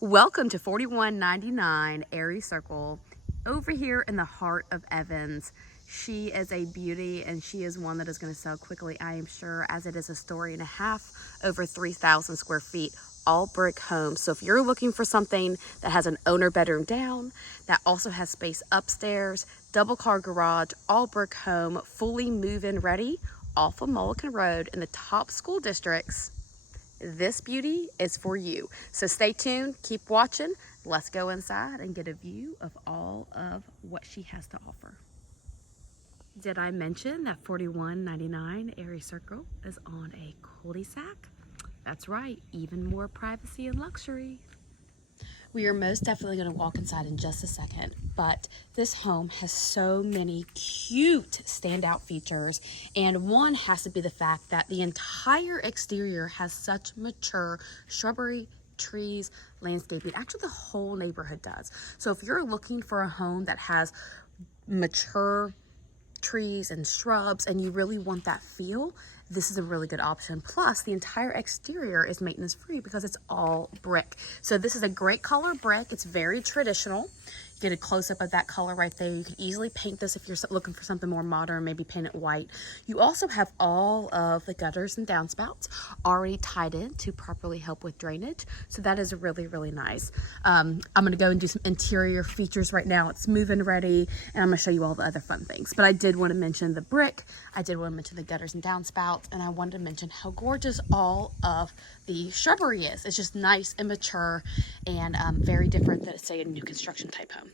Welcome to 4199 Airy Circle, over here in the heart of Evans. She is a beauty, and she is one that is going to sell quickly, I am sure, as it is a story and a half, over 3,000 square feet, all brick home. So if you're looking for something that has an owner bedroom down, that also has space upstairs, double car garage, all brick home, fully move-in ready, off of Mulligan Road in the top school districts, this beauty is for you. So stay tuned, keep watching. Let's go inside and get a view of all of what she has to offer. Did I mention that 4199 Airy Circle is on a cul-de-sac? That's right, even more privacy and luxury. We are most definitely going to walk inside in just a second, but this home has so many cute standout features, and one has to be the fact that the entire exterior has such mature shrubbery, trees, landscaping. Actually, the whole neighborhood does. So if you're looking for a home that has mature trees and shrubs and you really want that feel, this is a really good option. Plus, the entire exterior is maintenance free because it's all brick. So this is a great color brick. It's very traditional. Get a close-up of that color right there. You could easily paint this if you're looking for something more modern, maybe paint it white. You also have all of the gutters and downspouts already tied in to properly help with drainage. So that is really, really nice. I'm gonna go and do some interior features right now. It's move-in ready, and I'm gonna show you all the other fun things. But I did wanna mention the brick, I did wanna mention the gutters and downspouts, and I wanted to mention how gorgeous all of the shrubbery is. It's just nice and mature and very different than, say, a new construction type home.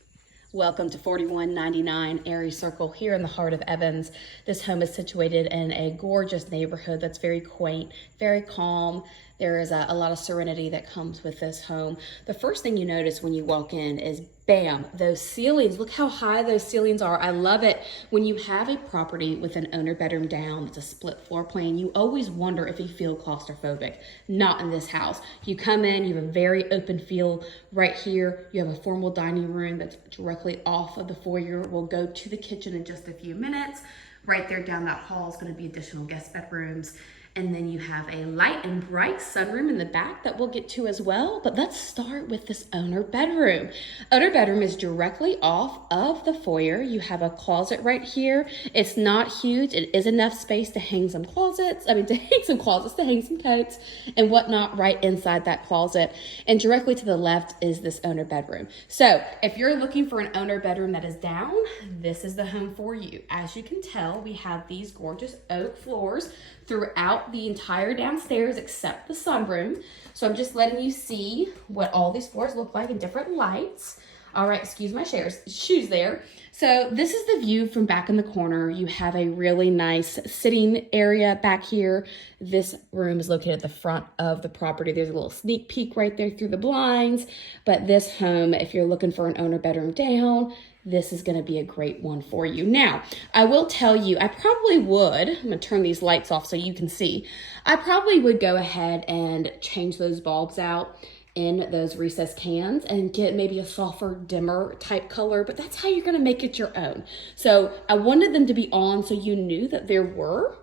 Welcome to 4199 Airy Circle here in the heart of Evans. This home is situated in a gorgeous neighborhood that's very quaint, very calm. There is a lot of serenity that comes with this home. The first thing you notice when you walk in is, bam, those ceilings. Look how high those ceilings are. I love it. When you have a property with an owner bedroom down, it's a split floor plan, you always wonder if you feel claustrophobic. Not in this house. You come in, you have a very open feel right here. You have a formal dining room that's directly off of the foyer. We'll go to the kitchen in just a few minutes. Right there down that hall is going to be additional guest bedrooms. And then you have a light and bright sunroom in the back that we'll get to as well. But let's start with this owner bedroom. Owner bedroom is directly off of the foyer. You have a closet right here. It's not huge. It is enough space to hang some closets. To hang some coats and whatnot right inside that closet. And directly to the left is this owner bedroom. So if you're looking for an owner bedroom that is down, this is the home for you. As you can tell, we have these gorgeous oak floors throughout the entire downstairs except the sunroom. So I'm just letting you see what all these floors look like in different lights. All right, excuse my shoes there. So this is the view from back in the corner. You have a really nice sitting area back here. This room is located at the front of the property. There's a little sneak peek right there through the blinds. But this home, if you're looking for an owner bedroom down, this is going to be a great one for you. Now, I will tell you, I probably would, I'm going to turn these lights off so you can see, I probably would go ahead and change those bulbs out in those recessed cans and get maybe a softer, dimmer type color, but that's how you're going to make it your own. So I wanted them to be on so you knew that there were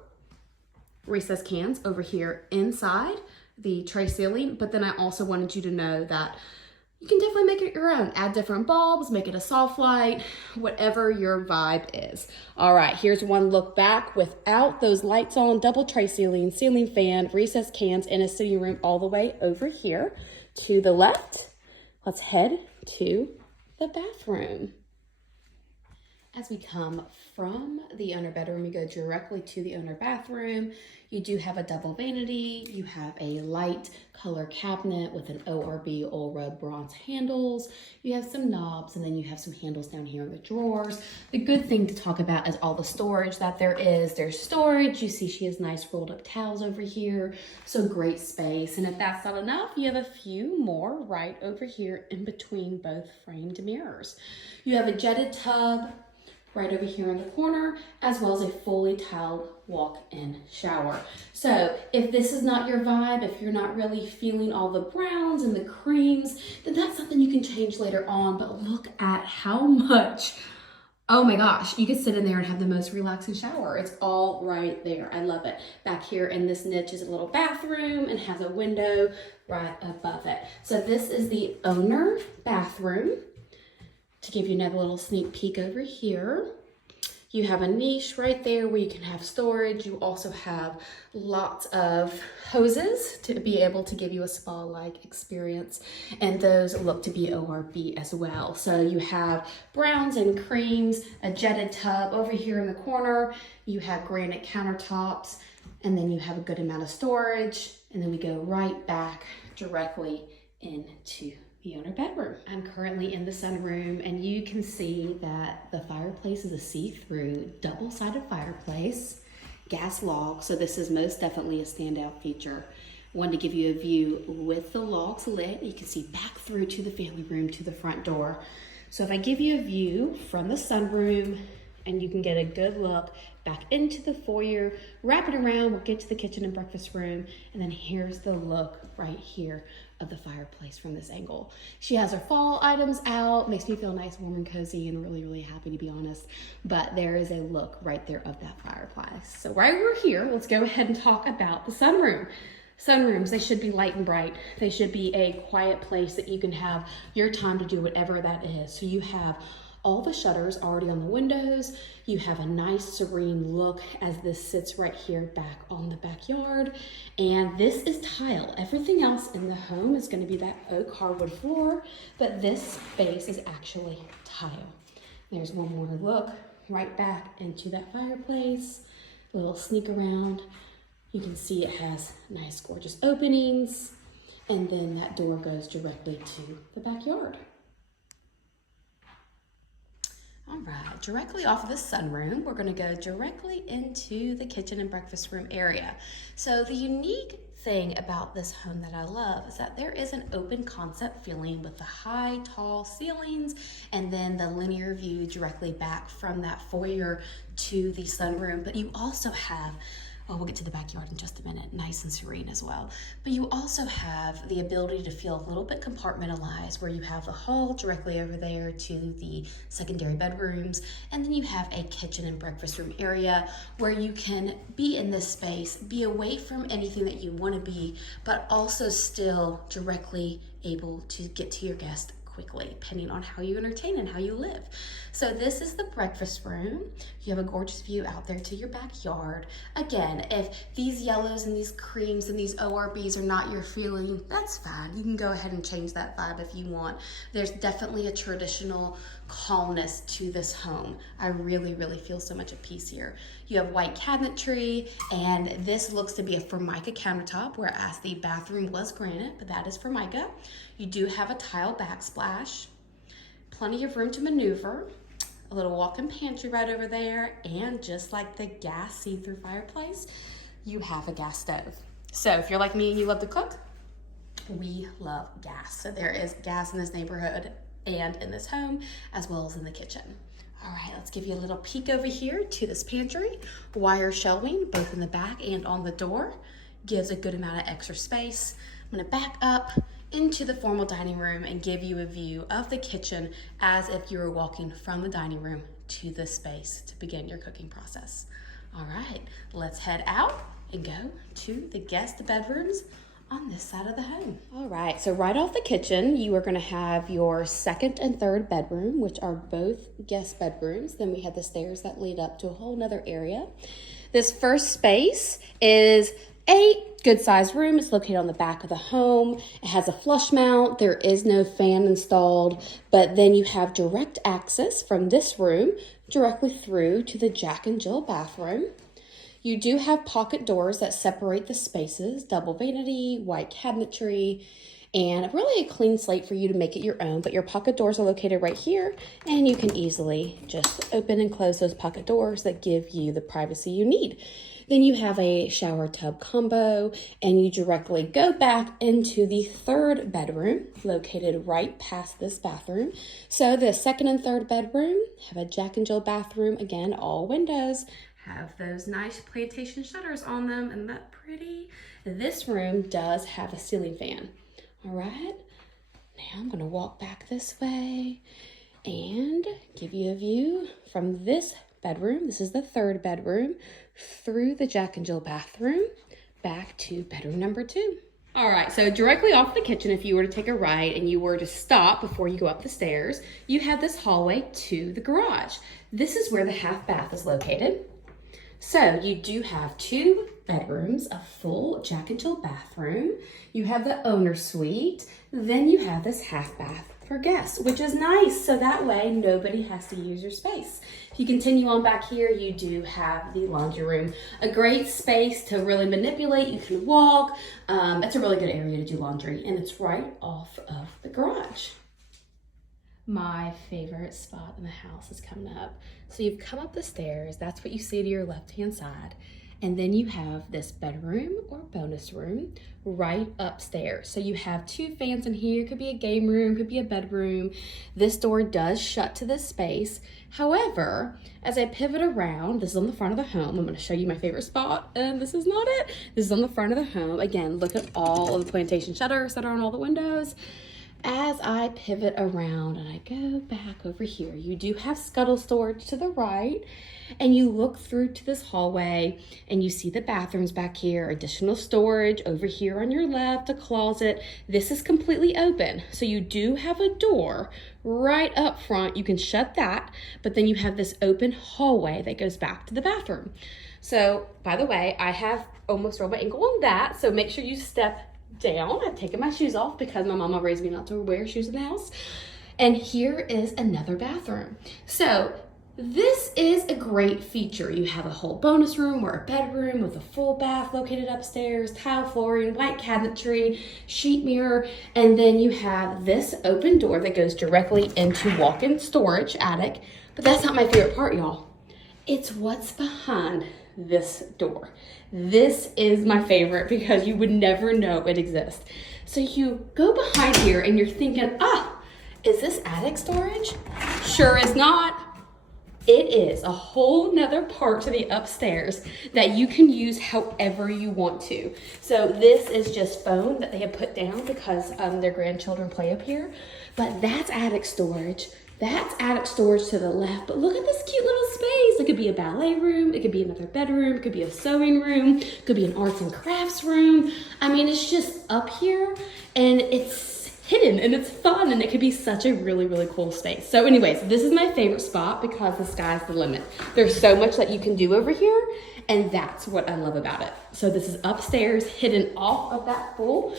recessed cans over here inside the tray ceiling, but then I also wanted you to know that you can definitely make it your own. Add different bulbs, make it a soft light, whatever your vibe is. All right, here's one look back without those lights on, double tray ceiling, ceiling fan, recessed cans, and a sitting room all the way over here to the left. Let's head to the bathroom. As we come from the owner bedroom, we go directly to the owner bathroom. You do have a double vanity. You have a light color cabinet with an ORB oil rub bronze handles. You have some knobs, and then you have some handles down here in the drawers. The good thing to talk about is all the storage that there is. There's storage. You see she has nice rolled up towels over here. So great space. And if that's not enough, you have a few more right over here in between both framed mirrors. You have a jetted tub right over here in the corner, as well as a fully tiled walk-in shower. So if this is not your vibe, if you're not really feeling all the browns and the creams, then that's something you can change later on. But look at how much Oh my gosh, you could sit in there and have the most relaxing shower. It's all right there. I love it. Back here in this niche is a little bathroom and has a window right above it. So this is the owner bathroom. To give you another little sneak peek over here, you have a niche right there where you can have storage. You also have lots of hoses to be able to give you a spa-like experience. And those look to be ORB as well. So you have browns and creams, a jetted tub over here in the corner. You have granite countertops, and then you have a good amount of storage. And then we go right back directly into the owner bedroom. I'm currently in the sunroom, and you can see that the fireplace is a see-through double-sided fireplace, gas log, so this is most definitely a standout feature. Wanted to give you a view with the logs lit. You can see back through to the family room to the front door. So if I give you a view from the sunroom, and you can get a good look back into the foyer, wrap it around, we'll get to the kitchen and breakfast room, and then here's the look right here of the fireplace from this angle. She has her fall items out, makes me feel nice, warm and cozy, and really, really happy to be honest. But there is a look right there of that fireplace. So while we're here, let's go ahead and talk about the sunroom. Sunrooms, they should be light and bright. They should be a quiet place that you can have your time to do whatever that is. So you have all the shutters already on the windows. You have a nice serene look as this sits right here back on the backyard. And this is tile. Everything else in the home is going to be that oak hardwood floor, but this space is actually tile. There's one more look right back into that fireplace. A little sneak around. You can see it has nice, gorgeous openings. And then that door goes directly to the backyard. All right, directly off of the sunroom, we're gonna go directly into the kitchen and breakfast room area. So the unique thing about this home that I love is that there is an open concept feeling with the high, tall ceilings and then the linear view directly back from that foyer to the sunroom. But you also have, well, we'll get to the backyard in just a minute, nice and serene as well. But you also have the ability to feel a little bit compartmentalized where you have the hall directly over there to the secondary bedrooms. And then you have a kitchen and breakfast room area where you can be in this space, be away from anything that you want to be, but also still directly able to get to your guests quickly, depending on how you entertain and how you live. So this is the breakfast room. You have a gorgeous view out there to your backyard. Again, if these yellows and these creams and these ORBs are not your feeling, that's fine. You can go ahead and change that vibe if you want. There's definitely a traditional calmness to this home. I really, really feel so much at peace here. You have white cabinetry, and this looks to be a Formica countertop, whereas the bathroom was granite, but that is Formica. You do have a tile backsplash, plenty of room to maneuver, a little walk-in pantry right over there, and just like the gas see-through fireplace, you have a gas stove. So if you're like me and you love to cook, we love gas. So there is gas in this neighborhood and in this home, as well as in the kitchen. All right, let's give you a little peek over here to this pantry. Wire shelving, both in the back and on the door, gives a good amount of extra space. I'm gonna back up into the formal dining room and give you a view of the kitchen as if you were walking from the dining room to this space to begin your cooking process. All right, let's head out and go to the guest bedrooms on this side of the home. All right, so right off the kitchen, you are gonna have your second and third bedroom, which are both guest bedrooms. Then we have the stairs that lead up to a whole nother area. This first space is a good sized room. It's located on the back of the home. It has a flush mount. There is no fan installed, but then you have direct access from this room directly through to the Jack and Jill bathroom. You do have pocket doors that separate the spaces, double vanity, white cabinetry, and really a clean slate for you to make it your own. But your pocket doors are located right here, and you can easily just open and close those pocket doors that give you the privacy you need. Then you have a shower tub combo, and you directly go back into the third bedroom located right past this bathroom. So the second and third bedroom have a Jack and Jill bathroom. Again, all windows have those nice plantation shutters on them. Isn't that pretty? This room does have a ceiling fan. All right, now I'm gonna walk back this way. and give you a view from this bedroom. This is the third bedroom, through the Jack and Jill bathroom, back to bedroom number 2. All right, so directly off the kitchen, if you were to take a right and you were to stop before you go up the stairs, you have this hallway to the garage. This is where the half bath is located. So you do have 2 bedrooms, a full Jack and Jill bathroom. You have the owner suite. Then you have this half bath for guests, which is nice. So that way nobody has to use your space. If you continue on back here, you do have the laundry room, a great space to really manipulate. You can walk. It's a really good area to do laundry, and it's right off of the garage. My favorite spot in the house is coming up. So you've come up the stairs, that's what you see to your left-hand side. And then you have this bedroom or bonus room right upstairs. So you have 2 fans in here. Could be a game room, could be a bedroom. This door does shut to this space. However, as I pivot around, this is on the front of the home. I'm gonna show you my favorite spot, and this is not it. This is on the front of the home. Again, look at all of the plantation shutters that are on all the windows. As I pivot around and I go back over here, you do have scuttle storage to the right, and you look through to this hallway and you see the bathrooms back here, additional storage over here on your left, a closet. This is completely open. So you do have a door right up front. You can shut that, but then you have this open hallway that goes back to the bathroom. So by the way, I have almost rolled my ankle on that. So make sure you step down. I've taken my shoes off because my mama raised me not to wear shoes in the house. And here is another bathroom. So this is a great feature. You have a whole bonus room or a bedroom with a full bath located upstairs, tile flooring, white cabinetry, sheet mirror, and then you have this open door that goes directly into walk-in storage attic. But that's not my favorite part, y'all. It's what's behind this door. This is my favorite because you would never know it exists. So you go behind here and you're thinking, is this attic storage? Sure is not. It is a whole nother part to the upstairs that you can use however you want to. So this is just foam that they have put down because their grandchildren play up here. But that's attic storage. That's attic storage to the left, but look at this cute little space. It could be a ballet room, it could be another bedroom, it could be a sewing room, it could be an arts and crafts room. I mean, it's just up here and it's hidden and it's fun, and it could be such a really, really cool space. So anyways, this is my favorite spot because the sky's the limit. There's so much that you can do over here, and that's what I love about it. So this is upstairs, hidden off of that full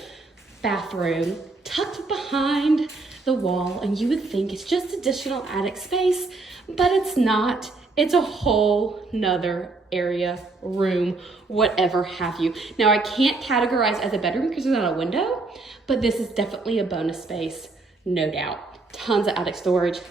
bathroom, tucked behind the wall, and you would think it's just additional attic space, but it's not. It's a whole nother area, room, whatever have you. Now I can't categorize as a bedroom because there's not a window, but this is definitely a bonus space, no doubt. Tons of attic storage,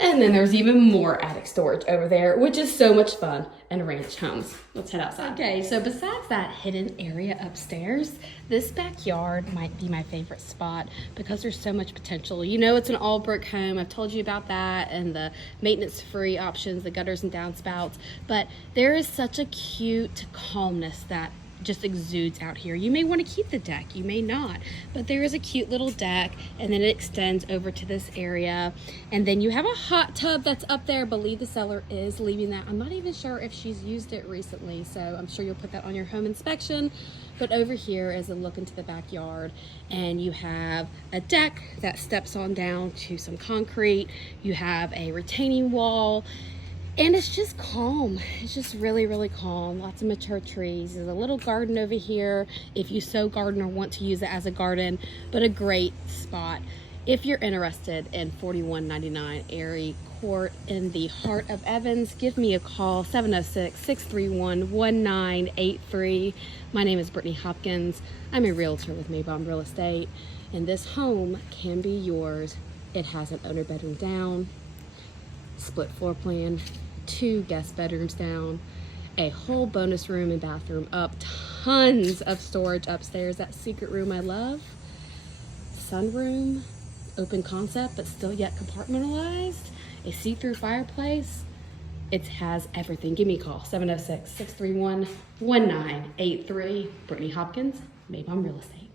and then there's even more attic storage over there, which is so much fun in ranch homes. Let's head outside. Okay, so besides that hidden area upstairs, this backyard might be my favorite spot because there's so much potential. You know, it's an all brick home. I've told you about that and the maintenance-free options, the gutters and downspouts, but there is such a cute calmness that just exudes out here. You may want to keep the deck, you may not, but there is a cute little deck, and then it extends over to this area, and then you have a hot tub that's up there. I believe the seller is leaving that. I'm not even sure if she's used it recently, so I'm sure you'll put that on your home inspection. But over here is a look into the backyard, and you have a deck that steps on down to some concrete. You have a retaining wall, and it's just calm. It's just really, really calm. Lots of mature trees. There's a little garden over here if you so garden or want to use it as a garden, but a great spot if you're interested in 4199 Aerie Court in the heart of Evans. Give me a call, 706-631-1983. My name is Brittany Hopkins. I'm a realtor with Maybomb Real Estate, and this home can be yours. It has an owner bedroom down, split floor plan, 2 guest bedrooms down, a whole bonus room and bathroom up, tons of storage upstairs, that secret room I love, sunroom, open concept but still yet compartmentalized, a see-through fireplace. It has everything. Give me a call, 706-631-1983. Brittany Hopkins, Maybomb Real Estate.